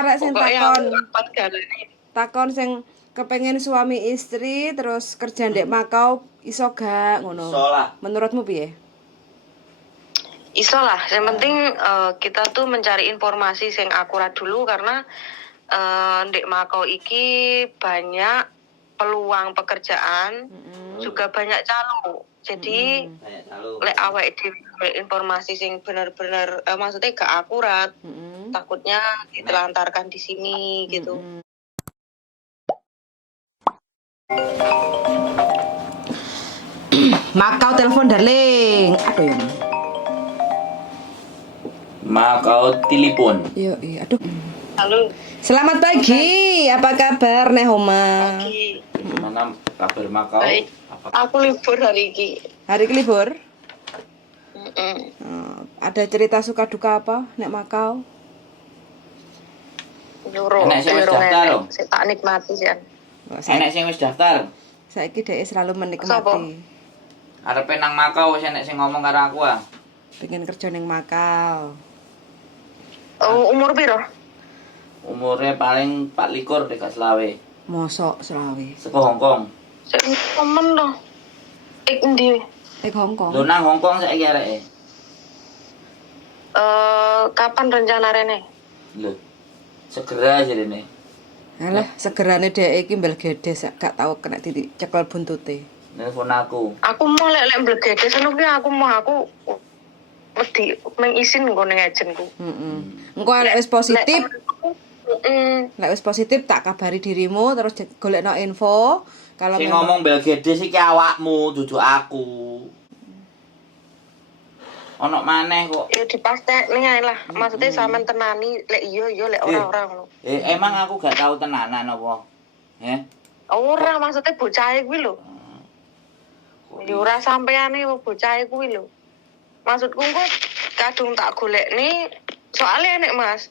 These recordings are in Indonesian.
arek sing takon. Empat galane. Takon sing kepengen suami istri terus kerja ndek Makau iso gak ngono. Iso lah. Menurutmu piye? Iso lah, yang penting kita tuh mencari informasi yang akurat dulu karena ndek Makau iki banyak peluang pekerjaan, juga banyak calo. Jadi Banyak calo. lek awake dhewe informasi sing bener-bener maksudnya gak akurat, takutnya ditelantarkan di sini gitu. Makau telepon darling. Aduh ya. Makau telepon. Iya, iya. Aduh. Halo. Selamat pagi. Apa kabar Neh Oma? Pagi. Gimana kabar Makau? Baik. Aku libur hari ini. Hari ke libur? Ada cerita suka duka apa Nek Makau? Nyuruh. Enak sing wis daftar lho. Saya tak nikmati sih. Enek sing wis daftar. Saiki dhek selalu menikmati. Sopo? Arepe nang Makau wis enek sing ngomong karo aku ah. Pengen kerja ning Makau. Oh, umur piro? Umure paling 24 dekat selawe. Mosok selawe. Seko Hongkong. Saya temen loh. Endi? Hongkong. Lho nang Hongkong saiki areke. Kapan rencana rene? Lho. Segera jarene. Alah, segerane dhek iki mbel gedes gak tau kena dicekel buntute. Nelfon aku. Aku mau lek mblegede seneng ki aku mesti mengisin nggo ning agenku. Engko lek wis positif, Heeh. lek wis positif tak kabari dirimu terus golekno info kalau Sing ngomong Belgedes iki awakmu, dudu aku. Ono maneh kok. Ya dipastekne ae lah. Maksudnya sampean tenani lek iya lek ora ngono. Emang aku gak tahu tenanan apa? Ora maksudnya bocahe kuwi lho. Ya ora sampeyane bocahe kuwi lho. Maksudku kok kadung tak golekne soalnya enek Mas.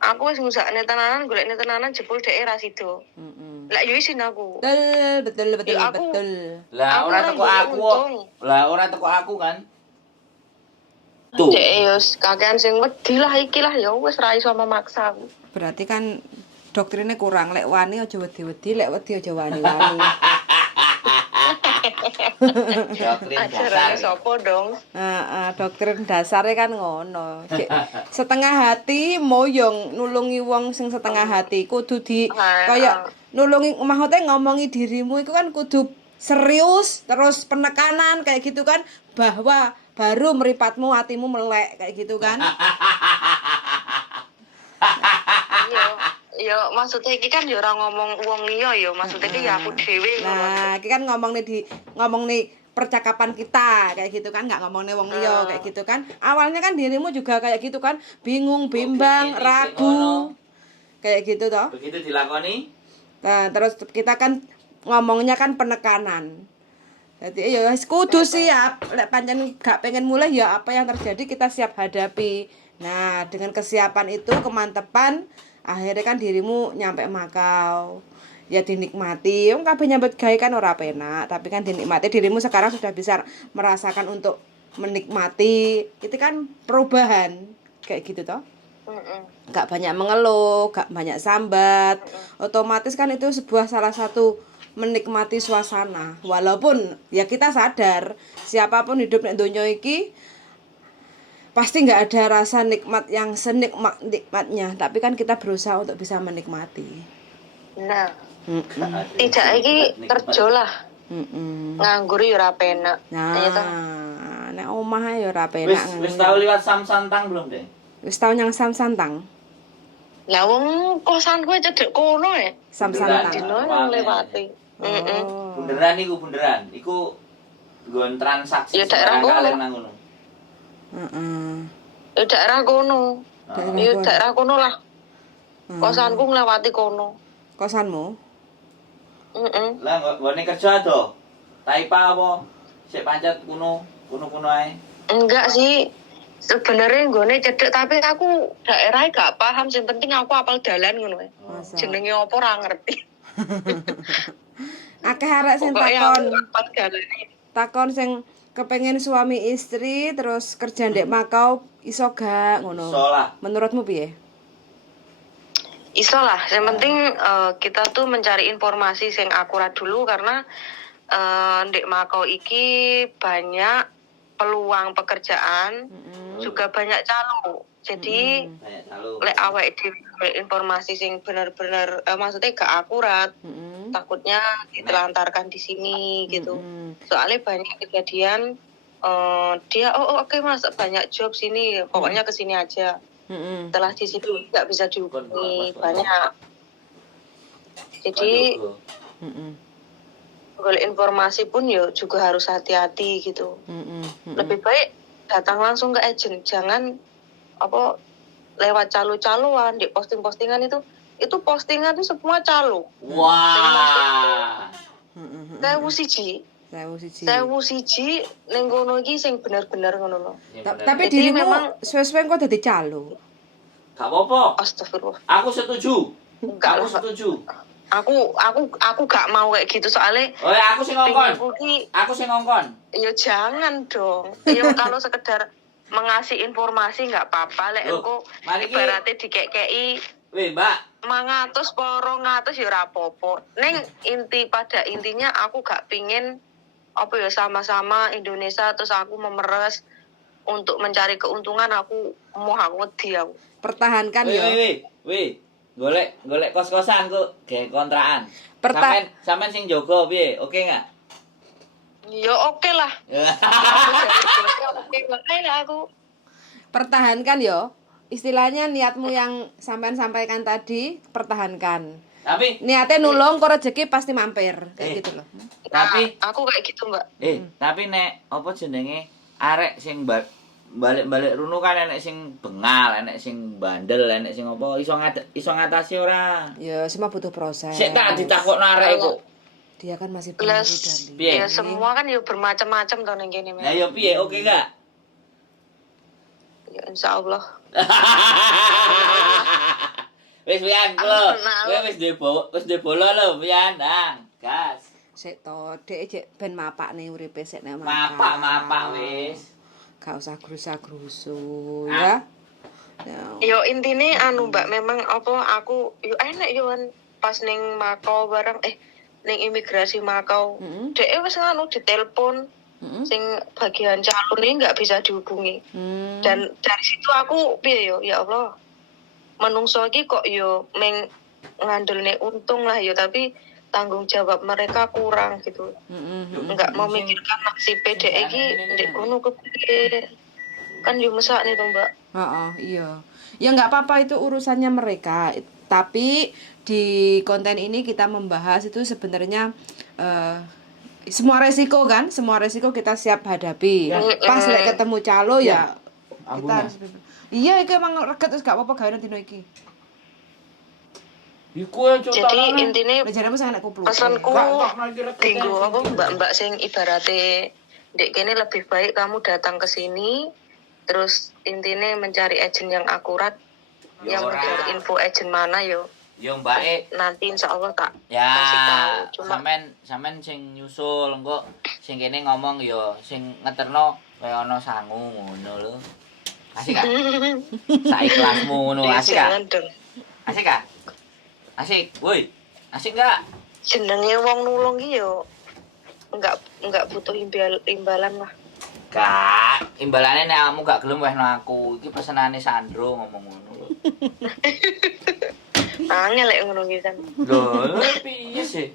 Aku wis ngusakne tenanan, golekne tenanan jebul dhek ra sida. Lek yo isin aku. Betul. Ya, aku- Lah Aku ora orang teko golek aku. untung. Lah ora teko aku kan. Tuh. Dhek yo kakean sing wedi lah iki lah ya wis ra iso memaksa aku. Berarti kan doktrinnya kurang, lek wani aja wedi-wedi, lek wedi aja wani-wani. Doktrin Ajarane dasar. sapa dong? Doktrin dasarnya kan ngono. Setengah hati moyong nulungi wong sing setengah hati kudu kaya nulungi maksudnya ngomongi dirimu itu kan kudu serius terus penekanan kayak gitu kan bahwa baru meripatmu hatimu melek kayak gitu kan. Iya, maksudnya iki kan ya ora ngomong wong liya ya, maksudnya iki ya aku dhewe ngono. Nah, iki kan ngomong nih percakapan kita kayak gitu kan, nggak ngomongnya wong liya kayak gitu kan. Awalnya kan dirimu juga kayak gitu kan, bingung, bimbang, Oke, ragu. Kayak gitu toh. Begitu dilakoni. Nah, terus kita kan ngomongnya kan penekanan. Jadi ya wis kudu siap. Lek pancen gak pengen mulai ya apa yang terjadi kita siap hadapi. Nah, dengan kesiapan itu, kemantepan, akhirnya kan dirimu nyampe Makau. Ya dinikmati. Wong kabeh nyambut gawe kan ora penak, tapi kan dinikmati. Dirimu sekarang sudah bisa merasakan untuk menikmati. Itu kan perubahan kayak gitu toh. Gak banyak mengeluh, gak banyak sambat. Otomatis kan itu sebuah salah satu menikmati suasana. Walaupun ya kita sadar siapapun hidup nek donya iki pasti nggak ada rasa nikmat yang senikmat-nikmatnya, tapi kan kita berusaha untuk bisa menikmati. Nah, tidak iki kerja lah. Nganggur ya ora penak. Iya toh. Nah, nek omah ya ora penak. Wis tau liwat Samsantang belum, Dek? Wis tau nyang Samsantang. Lah wong kosan kowe cedek kono ya. Samsantang. Dino nang lewati. Bunderan iku bunderan. Iku nggon transaksi Ya, daerah sembarang kono. kalian nang ngono. Ya daerah kono. Ya kono. daerah kono lah. Kosanku nglewati kono. Kosanmu? Lah nggone kerja do. Taipa apa? Sik pancet kuno ae. Enggak sih. Sebenarnya nggone cedek tapi aku daerahnya gak paham. Sing penting aku apal dalan ngono ae. Masa. Jenenge apa ora ngerti. Akeh arek sing Pokoknya takon. aku apal dalane. Takon sing kepengen suami istri terus kerja ndek Makau iso gak ngono. Iso lah. Menurutmu piye? Iso lah, yang penting kita tuh mencari informasi yang akurat dulu karena ndek Makau iki banyak peluang pekerjaan, juga banyak calo. Jadi Banyak calo. lek awake dhewe informasi sing bener-bener maksudnya gak akurat, takutnya ditelantarkan di sini gitu. Soalnya banyak kejadian dia oke Mas, banyak job sini, pokoknya ke sini aja. Setelah di situ nggak bisa dihubungi banyak. Jadi golek informasi pun ya juga harus hati-hati gitu. Lebih baik datang langsung ke agent, jangan apa lewat calo-caloan di posting-postingan itu postingan itu semua calo. Wah. Sewu siji ning kono iki sing bener-bener ngono lho. Tapi Jadi dirimu memang- suwe-suwe kok dadi calo. Gak apa-apa. Astagfirullah. Aku setuju. Enggak Aku lah. setuju. Aku gak mau kayak gitu soalnya Oh ya, aku sing ngongkon. pengenku ki Aku sing ngongkon. ya jangan dong. Ya kalau sekedar mengasih informasi nggak apa-apa lek Loh, engko mari ki- ibaratnya dikekei Weh, Mbak. 100 200 ya ora apa-apa. Ning pada intinya aku gak pingin apa ya sama-sama Indonesia terus aku memeres untuk mencari keuntungan aku wedi aku. Pertahankan ya. Weh. Golek kos-kosan kok gawe kontrakan. Perta- Sampean sing jaga piye? Oke enggak? Ya oke lah. Oke bae lah aku. Pertahankan ya. Istilahnya niatmu yang sampean sampaikan tadi pertahankan. Tapi Niatnya nulung kok rezeki pasti mampir kayak Eh. gitu loh. Tapi- aku kayak gitu, Mbak. tapi nek apa jenenge arek sing balik-balik runu kan enek sing bengal, enek sing bandel, enek sing apa iso ngatasi ora. Ya semua butuh proses. Sik tak ditakokno arek kok. Dia kan masih Plus, baru Dali. Piye? ya semua kan ya bermacam-macam tuh ning kene. Lah yo piye? Oke gak? Ya insyaallah. Wis pian lho. Nah, Kowe wis duwe bola lho pian, Nang. Gas. Sik to, dhek cek ben mapakne uripe sik nek Mapak wis. Gak usah grusa-grusu Ah. ya. Yo intine Mbak memang apa aku yo enak yo kan pas ning Makau bareng ning imigrasi Makau. Dhek wis ditelepon sing bagian calon ini nggak bisa dihubungi. Dan dari situ aku piye yo ya Allah. Menungso iki kok yo ngandelne untung lah yo tapi tanggung jawab mereka kurang gitu. Enggak memikirkan nasib PDE iki ndek kono kepiye. Kan yo mesakne to, Mbak. Iya. Ya nggak apa-apa itu urusannya mereka. Tapi di konten ini kita membahas itu sebenarnya semua resiko kan, semua resiko kita siap hadapi. Pas lek ketemu calo ya kita harus iya iki emang reget wis gak apa-apa gawe dino iki. Iku aja Jadi intine Lah jaremu sing enek kupluk. pesanku tinggu apa mbak-mbak sing ibarate ndek kene lebih baik kamu datang ke sini terus intine mencari agen yang akurat Ya yang ora. ngejar info agen mana yo Yo mbake nanti insyaallah tak ya kasih tahu cuma sampean sing nyusul engko sing kene ngomong yo sing ngeterno kaya ana sangu ngono lho. Asik gak? Saikhlasmu ngono asik gak? jangan dong Asik gak? Asik, woi. Asik gak? jenenge wong nulung ki yo enggak butuh imbalan lah. Gak, imbalane nek kamu gak gelem wehno aku. Iki pesenane Sandro ngomong ngono lho. Angel lek ngono ki kan. Lho, piye sih?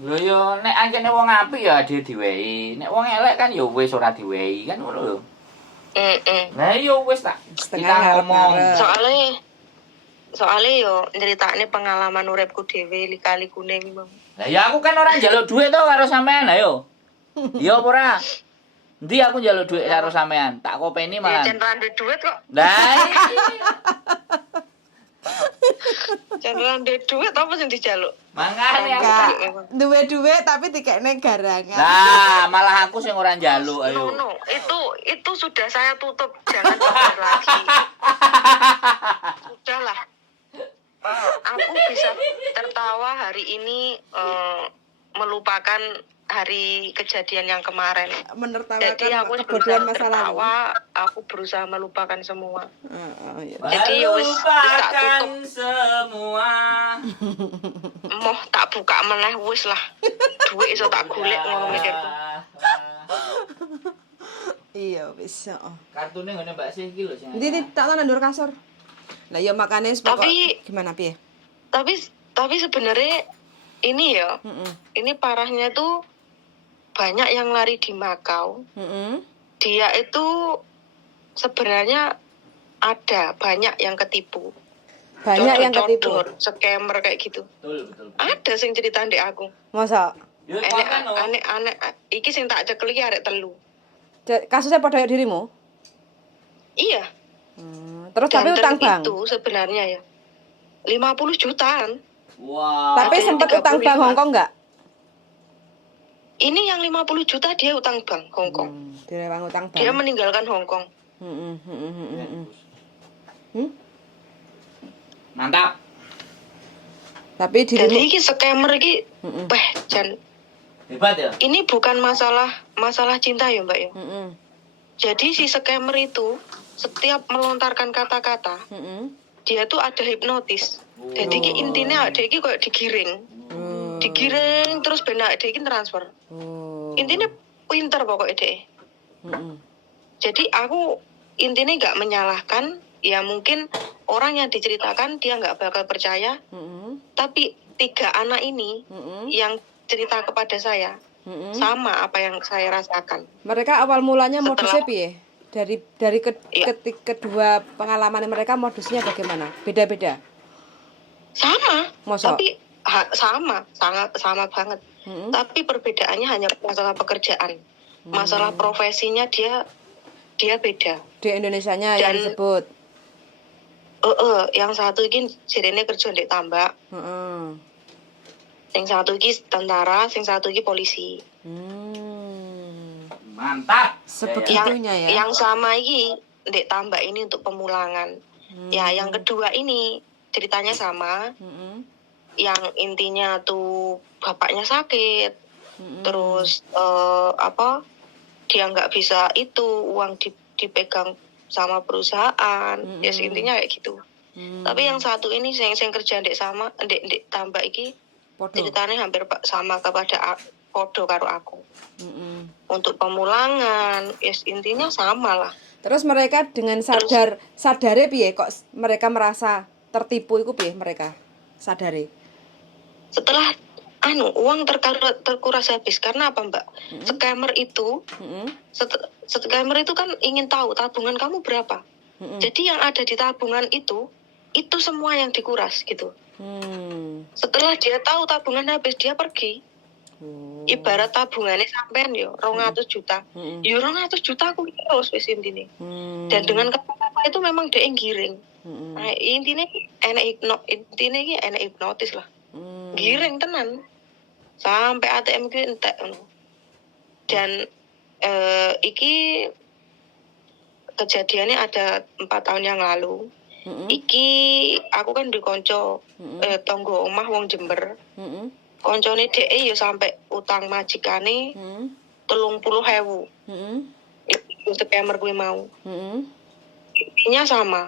Lho yo nek anjene wong apik ya ade diwehi. Nek wong elek kan ya wis ora diwehi kan ngono lho. Nah yo wis tak Setengah kita ngomong. ngarep-ngarep. Soale yo nyeritane pengalaman uripku dhewe lika-likune iki, Bang. Lah ya aku kan ora njaluk duit to karo sampean ayo. Iya apa ora? Endi aku njaluk duit karo sampean? Tak kopeni Ya malah. jan ra duwe duit kok. Lah Jan ra duwe duit apa sing dijaluk? mangane aku. Gak duwe tapi dikekne garangan. Lah malah aku sing ora njaluk ayo. No, itu sudah saya tutup, jangan dibahas lagi. Sudahlah. Aku bisa tertawa hari ini melupakan hari kejadian yang kemarin. Jadi Menertawakan aku kebodohan berusaha masa lalu. tertawa, aku berusaha melupakan semua. Iya. Jadi ya wis tak Melupakan tutup. semua. Moh tak buka meneh wis lah. Duit iso tak golek ngono mikirku. Iya wis, heeh. Kartune ngene Mbak Sih iki lho sing. Ndi tak tanan ndur kasur. Lah ya makane pokok Tapi- gimana piye? Tapi sebenarnya ini ya, Heeh. ini parahnya tuh banyak yang lari di Makau. Heeh. Dia itu sebenarnya ada banyak yang ketipu. Banyak yang ketipu. Codor, scammer kayak gitu. Betul. Ada sing cerita ndek aku. Masa Yo Enek kan no. aneh iki sing tak cekel iki arek 3. kasusnya padha kaya dirimu? Iya. Terus tapi Jantan utang bank. itu sebenarnya ya 50 jutaan. Wah. Tapi ada yang sempat utang 35. bank Hongkong enggak? Ini yang 50 juta dia utang bank Hongkong. Direwang utang bank. Dia meninggalkan Hongkong. Mantap. Tapi Jadi dirimu iki scammer iki jan Hebat ya. ini bukan masalah cinta ya Mbak ya. Heeh. Jadi si scammer itu setiap melontarkan kata-kata dia tuh ada hipnotis. Jadi ki intinya dia iki kayak digiring. Digiring terus ben dia iki transfer. Intinya pinter pokoknya deh. Jadi aku intinya nggak menyalahkan, ya mungkin orang yang diceritakan dia nggak bakal percaya. Tapi 3 anak ini yang cerita kepada saya sama apa yang saya rasakan. mereka awal mulanya modusnya Setelah- piye? Dari Iya. kedua pengalaman mereka modusnya bagaimana? Beda-beda. Sama, Masa? tapi sangat sama banget. Tapi perbedaannya hanya masalah pekerjaan, masalah profesinya dia beda. Di Indonesianya yang Dan- disebut. Yang satu ini sirene kerja di tambak, Heeh. yang satu ini tentara, yang satu ini polisi. Mantap. Sebegitunya ya. Yang sama ini di tambak ini untuk pemulangan. Ya, yang kedua ini ceritanya sama. Yang intinya tuh bapaknya sakit, terus dia nggak bisa itu uang dipegang sama perusahaan, ya intinya kayak gitu. Tapi yang satu ini yang kerja ndek tambah iki Podo. ceritanya hampir sama kepada podo karo aku. Untuk pemulangan, yes intinya sama lah. Terus mereka dengan sadare piye kok mereka merasa tertipu iku piye mereka? Sadare. Setelah uang terkuras habis karena apa Mbak? Scammer itu scammer itu kan ingin tahu tabungan kamu berapa. Jadi yang ada di tabungan itu semua yang dikuras gitu. Setelah dia tahu tabungan habis dia pergi. Ibarat tabungannya sampean yo 200 juta. Yo 200 juta aku terus wis intine. Dan dengan kata-kata itu memang dia giring. Nah, intinya enek hipnotis lah. Giring tenan. Sampai ATM ku entek ngono. Dan iki kejadiannya ada 4 tahun yang lalu. Iki aku kan di konco tonggo omah wong Jember. Koncone dhek ya sampai utang majikane 30.000. Itu scammer gue mau. Intinya sama.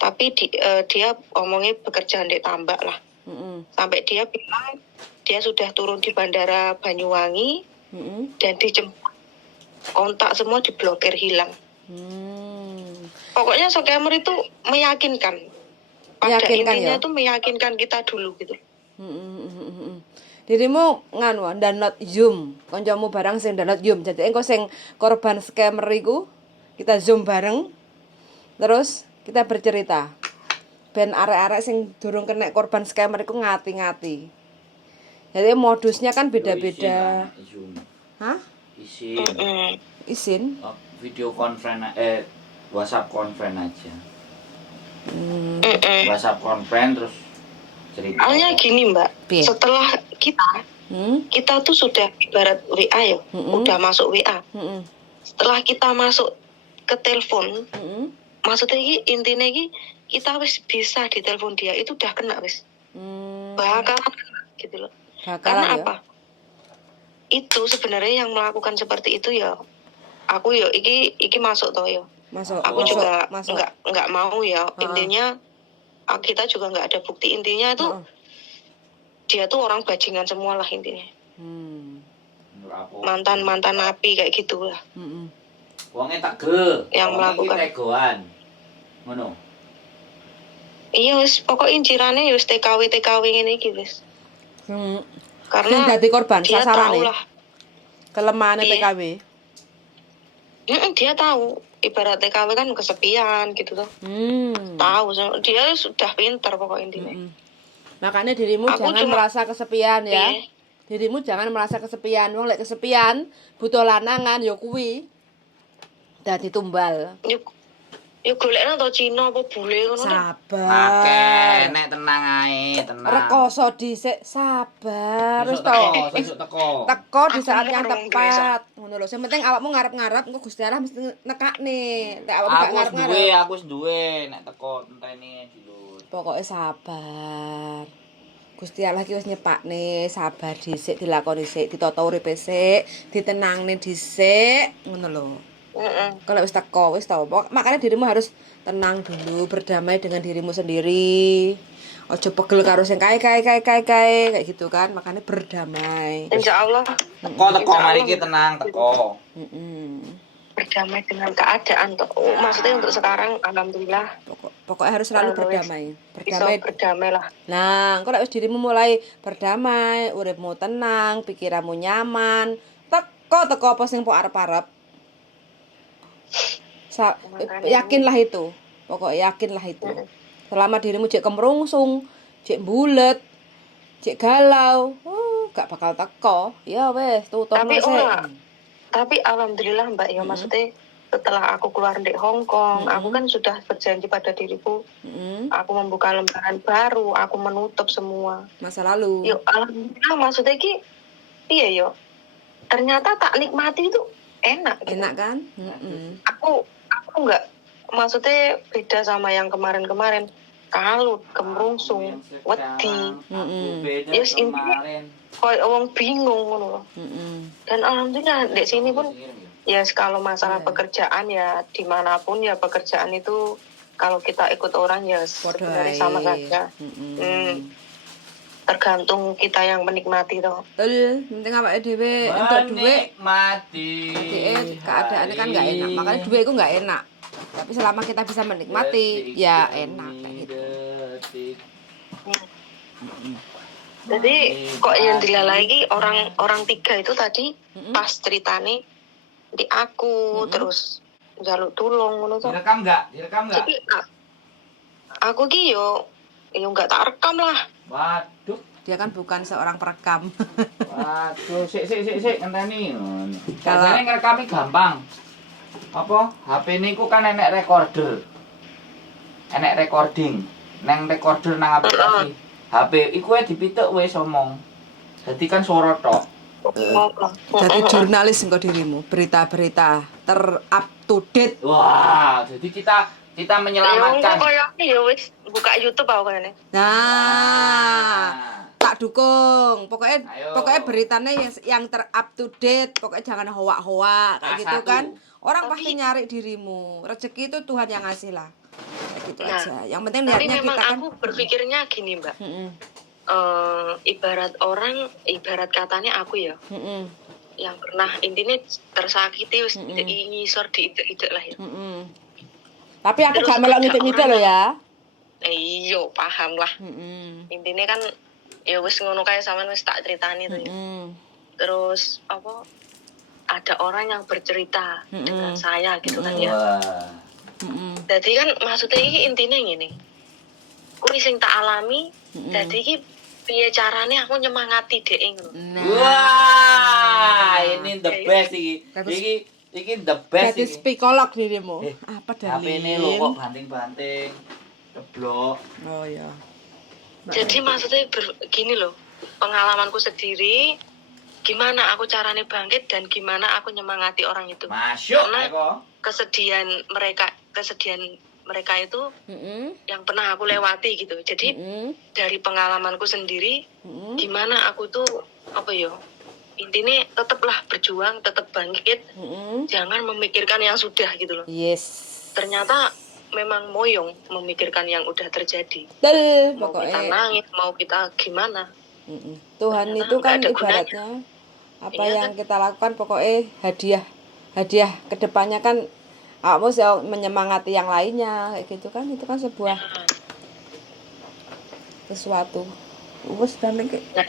Tapi dia omongnya bekerja di tambak lah. Sampai dia bilang dia sudah turun di bandara Banyuwangi dan dijemput. Kontak semua diblokir hilang. Pokoknya scammer itu meyakinkan. Pada intinya ya? tuh meyakinkan kita dulu gitu. Dirimu download Zoom, kancamu barang sing download Zoom. Jadi engko sing korban scammer iku kita Zoom bareng. Terus kita bercerita. Ben arek-arek sing durung kena korban scammer iku ngati-ngati. Jadi modusnya kan beda-beda. Hah? Izin? Video conference WhatsApp conference aja. WhatsApp conference terus cerita. Soalnya gini Mbak, Piye? setelah kita tuh sudah ibarat WA ya, udah masuk WA. Setelah kita masuk ke telepon, maksudnya intinya kita wis bisa di telepon dia itu udah kena wis. Bakalan gitu loh. Bakalan Karena ya? apa? itu sebenarnya yang melakukan seperti itu ya aku ya iki masuk toh ya. Masuk. Aku juga masuk. nggak mau ya. Intinya kita juga nggak ada bukti, intinya tuh dia tuh orang bajingan semua lah intinya. Mantan napi kayak gitu lah. Wonge tege. Yang melakukan tegoan. Ngono. Iya wis pokoknya incerane ya wis TKW ngene iki wis. Karena dadi korban dia sasarane. tahu lah Kelemahannya Iya. TKW. Dia tahu ibarat TKW kan kesepian gitu tuh. Tahu dia sudah pintar pokoknya intinya. Makanya dirimu Aku jangan merasa kesepian ya. Iya. Dirimu jangan merasa kesepian. Wong lek kesepian butuh lanangan ya kuwi. Dadi tumbal. Yuk golekno to Cina apa bule ngono ta. Sabar. Nek tenang ae, tenang. Rekoso dhisik, sabar. Wis to. Sesuk teko. Teko di Aku saat yang murung, tepat. Ngono lho. Sing penting awakmu ngarep-ngarep engko Gusti Allah mesti nekakne. Lek awakmu gak ngarep-ngarep. Aku wis duwe nek teko enteni dulu. Pokoke sabar. Gusti Allah iki wis nyepakne, sabar dhisik, dilakoni sik, ditata uripe sik, ditenangne dhisik, ngono lho. Kalau wis teko wis tau. Makanya dirimu harus tenang dulu, berdamai dengan dirimu sendiri. Ojo pegel karo sing kae kayak gitu kan. Makanya berdamai. Insyaallah Teko mari iki tenang teko. Berdamai dengan keadaan toh. Maksudnya untuk sekarang alhamdulillah Pokoknya harus selalu berdamai. Berdamai lah. Nah, engko lek wis dirimu mulai berdamai, uripmu tenang, pikiranmu nyaman, teko apa sing mbok arep-arep. Yakinlah itu. Pokoknya yakinlah itu. Selama dirimu cek kemrungsung, cek bulet, cek galau, gak bakal teko. Ya wes, tutupno sik. Tapi alhamdulillah Mbak ya, maksudnya setelah aku keluar dari Hong Kong, aku kan sudah berjanji pada diriku, aku membuka lembaran baru, aku menutup semua masa lalu. Yuk, alhamdulillah maksudnya ki, iya yo, ternyata tak nikmati itu enak. Gitu. Enak kan? Aku nggak, maksudnya beda sama yang kemarin-kemarin, kalut, kemrungsung, wedi, yes intinya, kayak orang bingung loh. Dan alhamdulillah di sini pun ya kalau masalah pekerjaan ya dimanapun ya pekerjaan itu kalau kita ikut orang ya sebenarnya sama saja. Tergantung kita yang menikmati toh. Betul, penting awake dhewe entuk dhuwit menikmati. Keadaannya kan nggak enak, makanya dhuwit itu nggak enak. Tapi selama kita bisa menikmati ya enak kayak gitu. Jadi kok yang dilalai orang tiga itu tadi pas ceritane di aku terus jaluk tulung ngono to. Direkam enggak? Jadi aku ki yo enggak tak rekam lah. Waduh, Dia kan bukan seorang perekam. waduh, sik ngenteni. Biasane ngrekame gampang. Apa? HP niku kan enek recorder. Enek recording. Nang recorder nang aplikasi. HP iku dipituk wis omong. Dadi kan suara tok. Jadi jurnalis engko dirimu, berita-berita ter-up to date. Wah, jadi kita menyelamatkan. Ya wis buka YouTube aku kan. Nah, tak dukung. Pokoknya beritanya yang ter-up to date, pokoknya jangan hoak-hoak kayak gitu kan. Orang pasti nyari dirimu. Rezeki itu Tuhan yang ngasih lah. Kayak gitu aja. Yang penting niatnya kita kan. Tapi memang aku berpikirnya gini, Mbak. Ibarat katanya aku ya. Yang pernah intinya tersakiti wis ngisor diidek-idek lah ya. Tapi aku gak melok ngidik-ngidik loh ya. Iya, paham lah. Intinya kan ya wis ngono kae sampean wis tak critani tuh ya. Terus apa ada orang yang bercerita dengan saya gitu kan ya. Jadi kan maksudnya ini intinya gini. Kuwi sing tak alami, jadi iki piye carane aku nyemangati dhek ngono. Wah, ini the best iki. Iki the best iki. Jadi psikolog dirimu. Apa dalil? HP-ne lho kok banting-banting. Ceblok. Oh ya. Jadi maksudnya gini loh. Pengalamanku sendiri gimana aku carane bangkit dan gimana aku nyemangati orang itu. Masuk karena kesedihan mereka itu yang pernah aku lewati gitu. Jadi dari pengalamanku sendiri gimana aku tuh apa ya intinya tetaplah berjuang, tetap bangkit, jangan memikirkan yang sudah gitu loh. Yes. Ternyata memang moyong memikirkan yang udah terjadi. Mau kita Pokoknya nangis, mau kita gimana. Tuhan Ternyata itu kan nggak ada ibaratnya apa Iya yang kita lakukan pokoknya hadiah kedepannya kan kamu menyemangati yang lainnya kayak gitu kan, itu kan sebuah sesuatu. Nah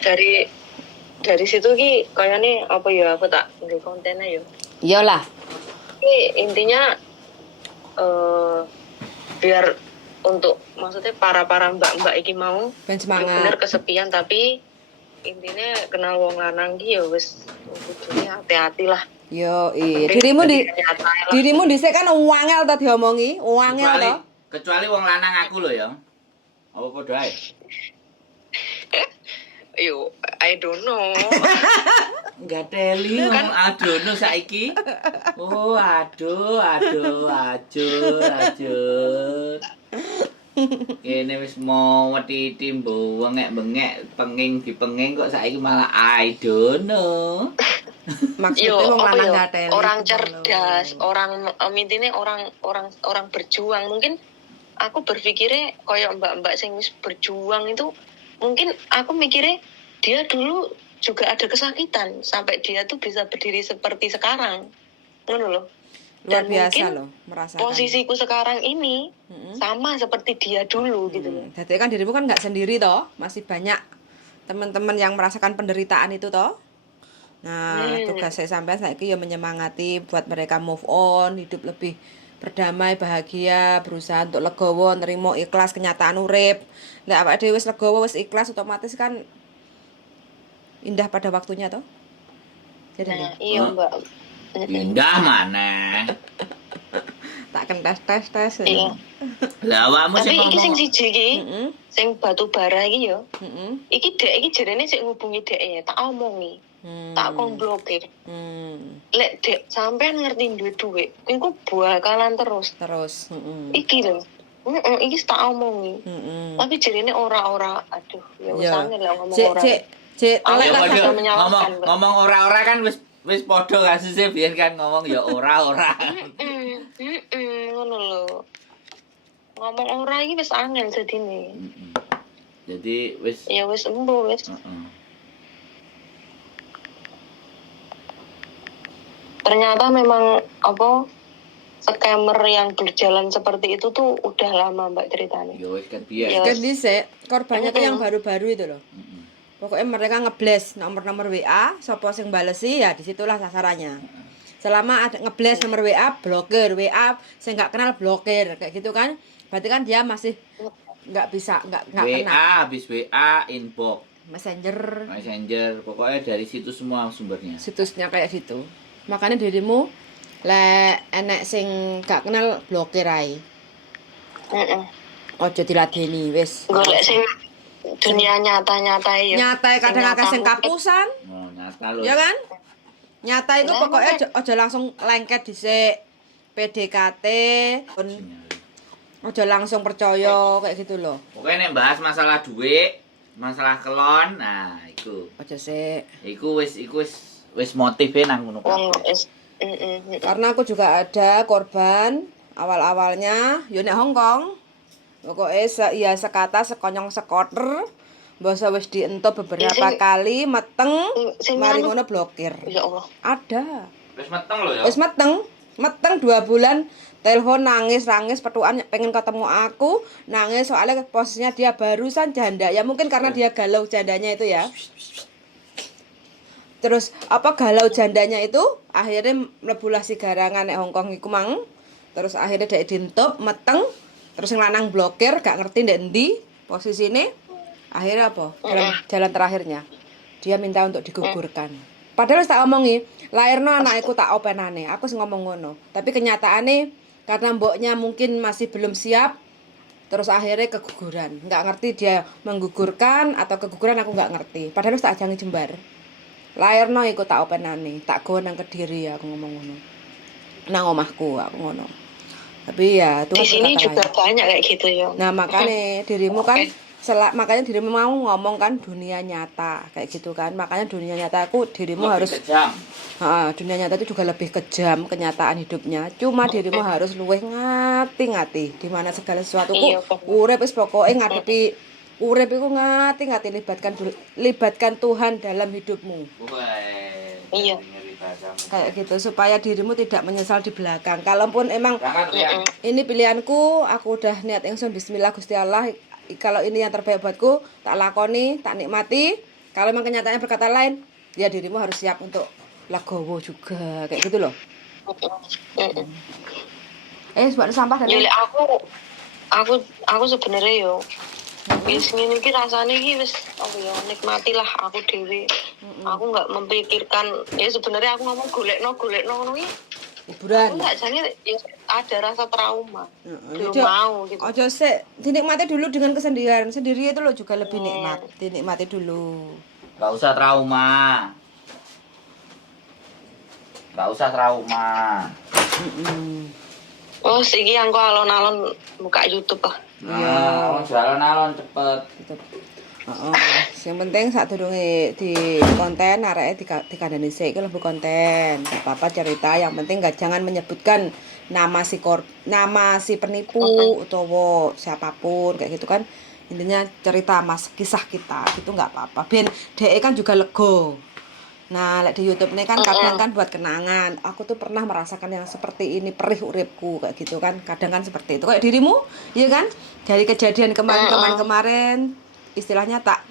dari situ ki kayaknya apa ya, aku tak nggak kontennya ya. Iyalah. Ini intinya biar untuk maksudnya para mbak-mbak iki mau Ben semangat. bener kesepian tapi intinya kenal wong lanang ki ya wis kudune hati-hati lah. Yo, Penting dirimu dhisik kan wangel to diomongi, wangel to. Kecuali wong lanang aku lho ya. Apa padha ae? Yo, I don't know. Enggak teli ngomong adono saiki. Oh, aduh. Kene wis mau wetiti bengek penging dipenging kok saiki malah I don't know. Maksudnya Yo, wong apa lanang yo? gak teli. Orang cerdas, orang intinya orang berjuang. Mungkin aku berpikirnya kayak mbak-mbak sing wis berjuang itu, mungkin aku mikirnya dia dulu juga ada kesakitan sampai dia tuh bisa berdiri seperti sekarang. Ngono loh. Luar Dan biasa mungkin loh merasakan. posisiku sekarang ini sama seperti dia dulu gitu loh. Jadi kan dirimu kan nggak sendiri toh, masih banyak teman-teman yang merasakan penderitaan itu toh. Nah, tugas saya sampai saiki ya menyemangati buat mereka move on, hidup lebih berdamai, bahagia, berusaha untuk legowo, nerimo ikhlas kenyataan urip. Nek awake dhewe wis legowo, wis ikhlas, otomatis kan indah pada waktunya toh. Jadi Nah, iya Mbak. Indah mana? tak akan tes. Iya. Lah awakmu Tapi sing iki sing ngomong. siji iki, sing batu bara iki yo. Heeh. Iki dek iki jarene sik ngubungi dek ya, tak omongi. Tak kon blokir. Lek dek sampean ngerti duit, engko bakalan terus. Iki lho. Iki tak omongi. Tapi jarene ora aduh, ya wis angel lah ngomong ora. Cek Aku telek Ya kan kan padha sudah menyalahkan, Mbak. ngomong ora-ora kan wis padha kasusnya biyen kan ngomong ya ora. Ngono lho. Ngomong ora iki wis angel jadine. Jadi wis Ya wis embo wis. Ternyata memang apa scammer yang berjalan seperti itu tuh udah lama Mbak ceritanya. ya wis kan biyen. Ya. kan dhisik korbannya tuh yang baru-baru itu loh. Pokoknya mereka ngebles nomor-nomor WA, sapa sing balesi ya disitulah sasarannya. Selama ada ngebles nomor WA, blokir WA, saya nggak kenal blokir kayak gitu kan. Berarti kan dia masih nggak WA kena. habis WA inbox, Messenger, pokoknya dari situ semua sumbernya. situsnya kayak gitu. Makanya dirimu lek enek sing gak kenal blokir ae. Ojo diladeni wis. Golek sing dunia nyata-nyata ya. Nyata kadang akeh sing kapusan. Oh, nyata lho. Ya kan? Nyata itu Lah, pokoknya aja langsung lengket dhisik PDKT, aja langsung percaya kayak gitu loh. Pokoknya nek bahas masalah duit, masalah kelon, nah iku. Aja sik. Iku wis motive nang ngono Wong kabeh. wis Karena aku juga ada korban awal-awalnya yo nek Hongkong. Pokoknya ya sekata sekonyong sekoter. Mbasa wis dientuk beberapa kali meteng, mari ngono blokir. Ya Allah. Ada. Wis meteng lho ya. Wis meteng 2 bulan telepon nangis petukan pengen ketemu aku, nangis soalnya posisinya dia barusan janda. Ya mungkin karena dia galau jandanya itu ya. Terus apa galau jandanya itu akhirnya mlebulah si garangan nek Hongkong iku mang. Terus akhirnya dek dintop meteng, terus yang lanang blokir gak ngerti ndek endi posisine. Akhirnya apa? Jalan terakhirnya dia minta untuk digugurkan. Padahal wis tak omongi, lairno anakku tak openane. Aku sing ngomong ngono. Tapi kenyataane karena mboknya mungkin masih belum siap, terus akhirnya keguguran. Nggak ngerti dia menggugurkan atau keguguran aku nggak ngerti. Padahal wis tak jangi jembar. Lairno iku tak openane, tak go nang Kediri aku ngomong ngono. Nang omahku aku ngono. Tapi ya Tuhan Di sini berkata juga lain. banyak kayak gitu ya. Nah, makanya dirimu kan makanya dirimu mau ngomong kan dunia nyata kayak gitu kan. Makanya dunia nyata aku dirimu Lebih harus kejam. dunia nyata itu juga lebih kejam kenyataan hidupnya. Cuma dirimu harus luwih ngati-ngati di mana segala sesuatu ku Iya, bener. urip wis pokoke ngadepi urip iku ngati-ngati libatkan Tuhan dalam hidupmu. Weh, Iya. ngeri bahasamu. Kayak gitu supaya dirimu tidak menyesal di belakang. Kalaupun emang Berangkat Rian. ini pilihanku, aku udah niat ingsun bismillah Gusti Allah, kalau ini yang terbaik buatku, tak lakoni, tak nikmati. Kalau memang kenyataannya berkata lain, ya dirimu harus siap untuk legowo juga, kayak gitu loh. Buat sampah dan Jadi aku sebenarnya yo wis ngene iki rasane iki wis apa ya nikmatilah aku dhewe. Aku nggak memikirkan ya sebenarnya aku ngomong golekno ngono iki. Aku hiburan. nggak jadi ya, ada rasa trauma. Belum Ojo- mau gitu. Ojo sik, dinikmati dulu dengan kesendirian. Sendiri itu loh juga lebih nikmat. Dinikmati dulu. Gak usah trauma. Gak usah trauma. Oh, iki yang kok alon-alon buka YouTube lah. Nah, jalan-alon cepet. Gitu. Yang penting saat durunge di konten areke dikandani sik iki lebih konten. Gak apa-apa cerita, yang penting jangan menyebutkan nama si penipu utawa siapapun kayak gitu kan. Intinya cerita kisah kita gitu nggak apa-apa. Ben dhek kan juga lego. Nah, di YouTube ini kan kadang kan buat kenangan. Aku tuh pernah merasakan yang seperti ini, perih uripku kayak gitu kan. Kadang kan seperti itu. Kayak dirimu, iya kan? Dari kejadian kemarin istilahnya tak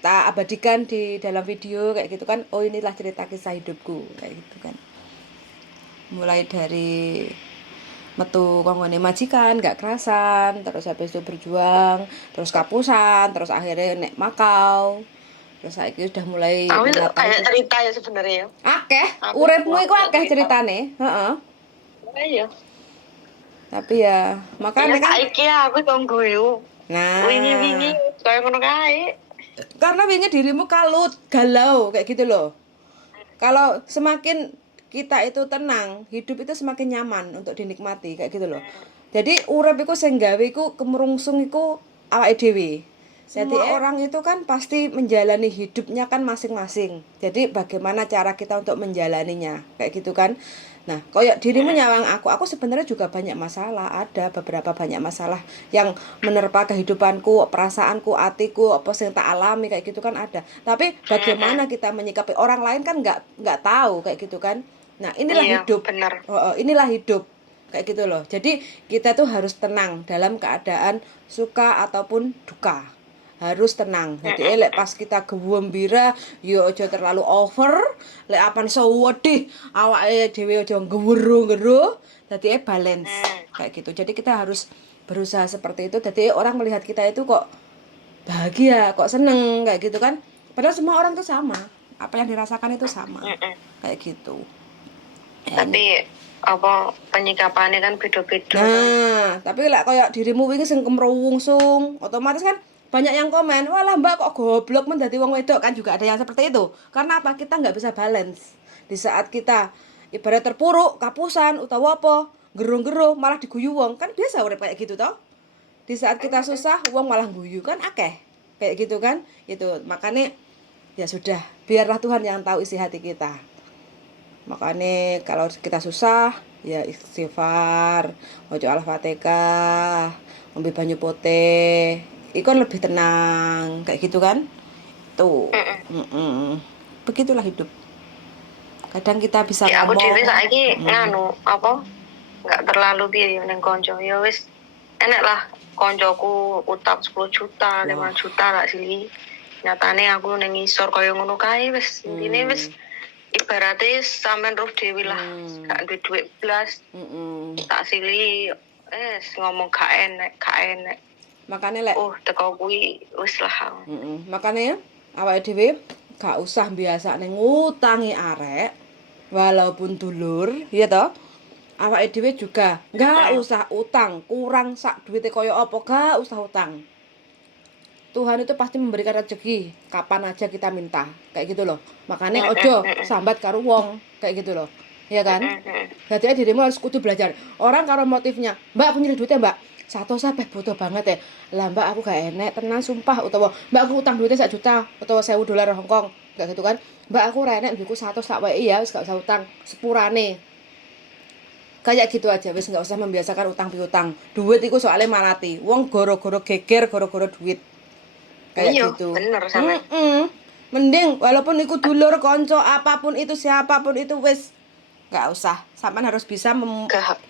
tak abadikan di dalam video kayak gitu kan. Oh, inilah cerita kisah hidupku kayak gitu kan. Mulai dari metu konggone majikan, gak kerasan, terus habis itu berjuang, terus kapusan, terus akhirnya nek Makau. Terus saiki udah mulai Aku kayak cerita ya sebenarnya. akeh, uripmu iku akeh ceritane, heeh. Iya. Tapi ya makanya kan Saiki aku tunggu yuk. nah, Wingi kaya ngono kae. karena wingi dirimu kalut, galau kayak gitu loh. Kalau semakin kita itu tenang, hidup itu semakin nyaman untuk dinikmati kayak gitu loh. Jadi urip iku sing gawe iku kemerungsung iku awake dhewe. Jadi orang itu kan pasti menjalani hidupnya kan masing-masing. Jadi bagaimana cara kita untuk menjalaninya kayak gitu kan. Nah, kayak dirimu nyawang aku sebenarnya juga banyak masalah, ada beberapa banyak masalah yang menerpa kehidupanku, perasaanku, hatiku, apa yang tak alami kayak gitu kan ada. Tapi bagaimana kita menyikapi orang lain kan nggak tahu kayak gitu kan. Nah, inilah hidup. Bener. Inilah hidup kayak gitu loh. Jadi kita tuh harus tenang dalam keadaan suka ataupun duka. Harus tenang. Jadi lek pas kita gembira yo aja terlalu over, lek apan sewedih awake dhewe aja ngewero-ngero, dadi balance kayak gitu. Jadi kita harus berusaha seperti itu. Jadi orang melihat kita itu kok bahagia, kok seneng kayak gitu kan. Padahal semua orang tuh sama. Apa yang dirasakan itu sama. Kayak gitu. Tapi apa penyikapannya kan beda-beda. Nah, tapi lek kayak dirimu wingi sing kemrowungsung, otomatis kan banyak yang komen, walah mbak kok goblok men dadi wong wedok kan juga ada yang seperti itu. Karena apa? Kita nggak bisa balance. Di saat kita ibarat terpuruk, kapusan, utawa apa, gerung-gerung malah diguyu wong kan biasa urip kayak gitu toh. Di saat kita susah, wong malah guyu kan akeh. Kayak gitu kan? Itu makanya ya sudah, biarlah Tuhan yang tahu isi hati kita. Makanya kalau kita susah ya istighfar, maca Al-Fatihah, ngombe banyu putih, itu kan lebih tenang kayak gitu kan. Tuh. Begitulah hidup. Kadang kita bisa Ya aku ngomong. dhewe saiki nganu apa enggak terlalu piye ning konco. Ya wis enek lah koncoku utang 10 juta, 5 juta lah sini. Nyatane aku ning ngisor kaya ngono kae wis intine wis ibaratnya sampean roh dewi lah gak duit duit blas tak sili ngomong gak enek Makanya lek teko kuwi wis lah makanya awake dhewe gak usah biasane ngutangi arek walaupun dulur ya toh. Awake dhewe juga gak usah utang kurang sak duite kaya apa, gak usah utang. Tuhan itu pasti memberikan rezeki kapan aja kita minta kayak gitu loh. Makanya ojo sambat karo wong kayak gitu loh, ya kan? Berarti dirimu harus kudu belajar. Orang karo motifnya, mbak aku nyari duitnya mbak, 100 sampai butuh banget ya. Lah Mbak aku gak enek tenan sumpah, utawa Mbak aku utang duitnya 1 juta utawa 1.000 dolar Hong Kong. Gak gitu kan. Mbak aku ra enek duitku 100 tak wae ya, wis gak usah utang, sepurane. Kayak gitu aja, wis nggak usah membiasakan utang piutang. Duit itu soalnya malati. Wong goro-goro geger, goro-goro duit. Kayak Iya, gitu. bener sampe. Mending walaupun iku dulur konco apapun itu siapapun itu wis nggak usah. Sampean harus bisa Gak.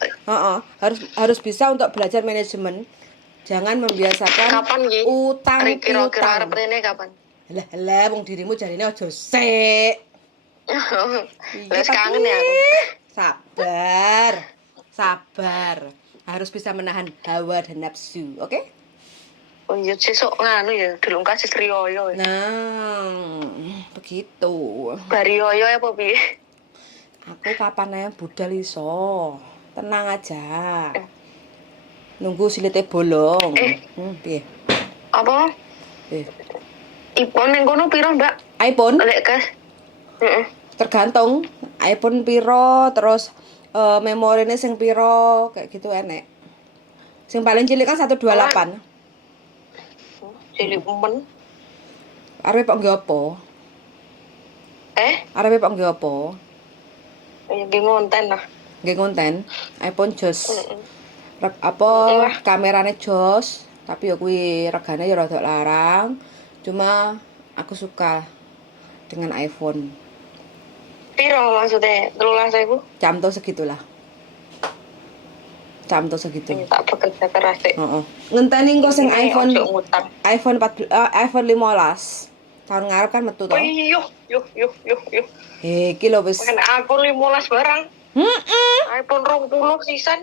harus bisa untuk belajar manajemen. Jangan membiasakan Kapan Ki? utang Kira-kira piutang. arep rene kapan? Lah wong dirimu jarine aja sik. Les kangen ya aku. Sabar. Harus bisa menahan hawa dan nafsu, oke? Oh iya, sesuk nganu ya, dulu kasih Rioyo. Nah, begitu. Barioyo apa piye? Aku kapan ae budal iso. Tenang aja. Nunggu silite bolong. Piye? Apa? Piye? iPhone ning kono piro, Mbak? iPhone Lek kas. Heeh. tergantung iPhone piro, terus memorine sing piro, kayak gitu enek. Sing paling cilik kan 128. Cilik men. Arepe kok nggo apa? Arepe kok nggo apa? Ya ge ngonten lah. Nggih konten iPhone jos. Heeh. Kamerane jos, tapi ya kuwi regane ya rada larang. Cuma aku suka dengan iPhone. Piro maksudnya? 13.000? Camto segitulah. Camto segitu. Tak bekerja keras deh. Heeh. Ngenteni engko sing Ini iPhone ojo ngutang. iPhone 14 iPhone 15. Tahun ngarep kan metu to. Oh iya, yuk. Iki lho wis. Kan aku 15 barang. iPhone 20 sisan.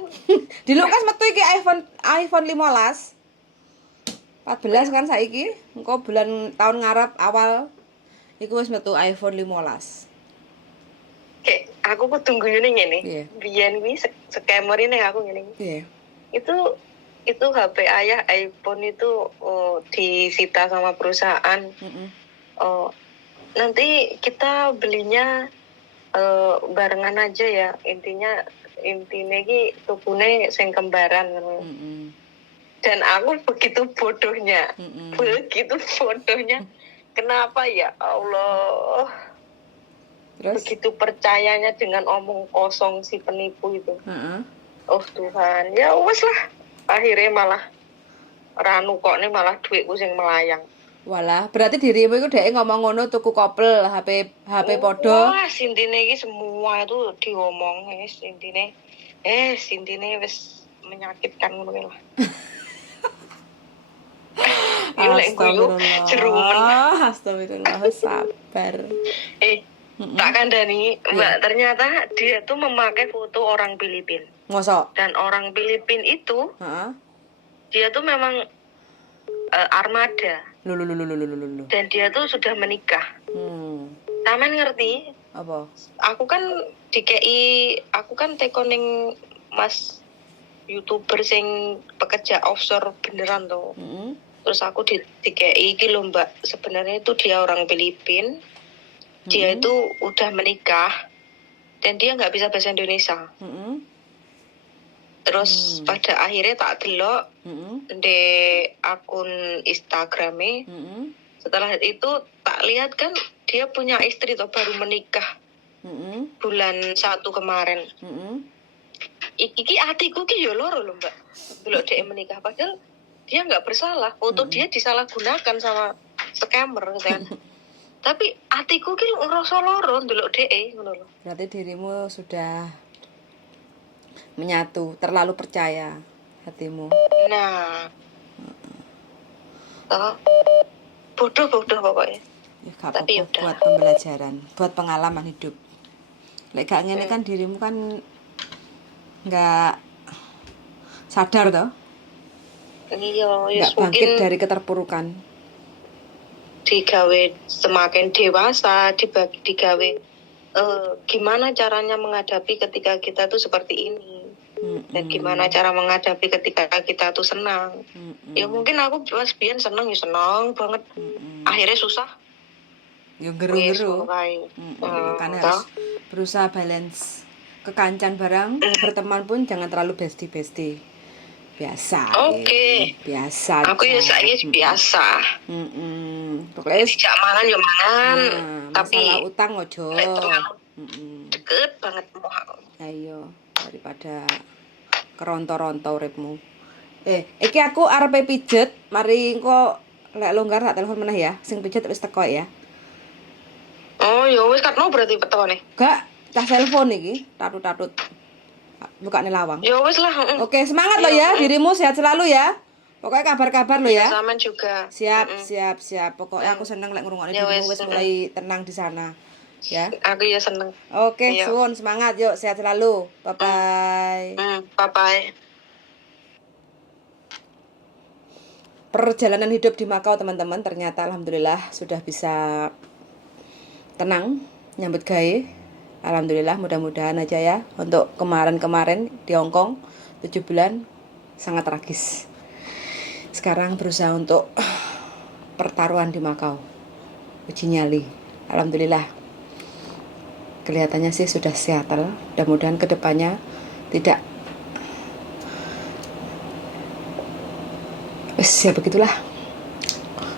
Dilukas metu iki iPhone 15. 14 kan saiki. Engko bulan tahun ngarep awal iku wis metu iPhone 15. Kayak aku kok tunggu ini ngene. Iya. Biyen kuwi scammer ini aku ngene. Iya. Itu HP ayah iPhone itu disita sama perusahaan. Nanti kita belinya barengan aja ya. Intinya iki tukune sing kembaran ngono. Dan aku begitu bodohnya. Kenapa ya Allah? Terus Begitu percayanya dengan omong kosong si penipu itu. Oh Tuhan, ya wes lah. Akhirnya malah ranu kok nih malah duitku sing melayang. walah, berarti dirimu iku dhek ngomong ngono tuku kopel HP podo. Wah, sintine iki semua itu diomong intine wis menyakitkan ngono lah. Astagfirullah, sabar. Tak kandani, Mbak, ternyata dia tuh memakai foto orang Filipin. Mosok? Dan orang Filipin itu, dia tuh memang armada. Lulu. Dan dia tuh sudah menikah. Taman ngerti? Apa? Aku kan tekoning Mas YouTuber sing pekerja offshore beneran tuh. Terus aku dikei iki lho Mbak, sebenarnya itu dia orang Filipin. Dia itu udah menikah dan dia nggak bisa bahasa Indonesia. Terus pada akhirnya tak delok di akun Instagramnya. Setelah itu tak lihat kan dia punya istri tuh baru menikah bulan 1 kemarin. Iki hatiku ki yo loro lho Mbak. Delok dia menikah padahal dia nggak bersalah. Foto dia disalahgunakan sama scammer kan. Tapi hatiku ki ngerasa loro ndelok dhek ngono lho. Berarti dirimu sudah menyatu, terlalu percaya hatimu. Nah. Bodoh pokoknya. Ya, gak tapi apa-apa, buat pembelajaran, buat pengalaman hidup. Lek gak ngene kan dirimu kan nggak sadar toh? Iya, nggak bangkit dari keterpurukan. Digawe semakin dewasa, digawe gimana caranya menghadapi ketika kita tuh seperti ini. Dan gimana cara menghadapi ketika kita tuh senang. Ya mungkin aku pas biyen seneng ya seneng banget. Akhirnya susah. Ya geru-geru. Karena harus berusaha balance. Kekancan barang, berteman pun jangan terlalu bestie-bestie. Biasa. Oke. Biasa. Aku ya Cak. saiki biasa. Pokoknya Dijak mangan ya mangan, tapi masalah utang ojo. lek terlalu Mm-mm. deket banget mau aku. Ayo daripada keronto-ronto uripmu. Iki aku arep pijet, mari engko lek longgar tak telepon meneh ya. Sing pijet wis teko ya. Oh ya wis katno berarti petone. Gak, tas telepon iki, tatut-tatut. Bukane lawang. Ya wis lah. Oke, semangat lo ya, dirimu sehat selalu ya. Pokoknya kabar-kabar lo ya. Saman juga. Siap. Pokoknya aku seneng lek ngrungokne Ya dirimu wis, wis mulai tenang di sana. Ya. Aku ya seneng. Oke, Iya. suwun semangat yuk, sehat selalu. Bye bye. Bye bye. Perjalanan hidup di Makau teman-teman ternyata alhamdulillah sudah bisa tenang nyambut gawe. Alhamdulillah, mudah-mudahan aja ya. Untuk kemarin-kemarin di Hong Kong 7 bulan sangat tragis. Sekarang berusaha untuk pertaruhan di Makau, uji nyali. Alhamdulillah, kelihatannya sih sudah settle. Mudah-mudahan kedepannya tidak. Ya begitulah.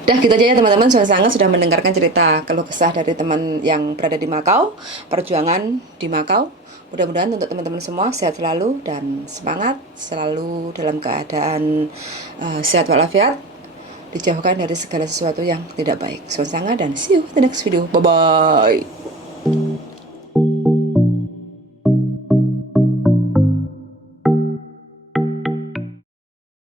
Udah gitu aja ya teman-teman, sangat sudah mendengarkan cerita keluh kesah dari teman yang berada di Makau, perjuangan di Makau. Mudah-mudahan untuk teman-teman semua sehat selalu dan semangat, selalu dalam keadaan sehat walafiat, dijauhkan dari segala sesuatu yang tidak baik. Sangat dan see you in the next video. Bye bye.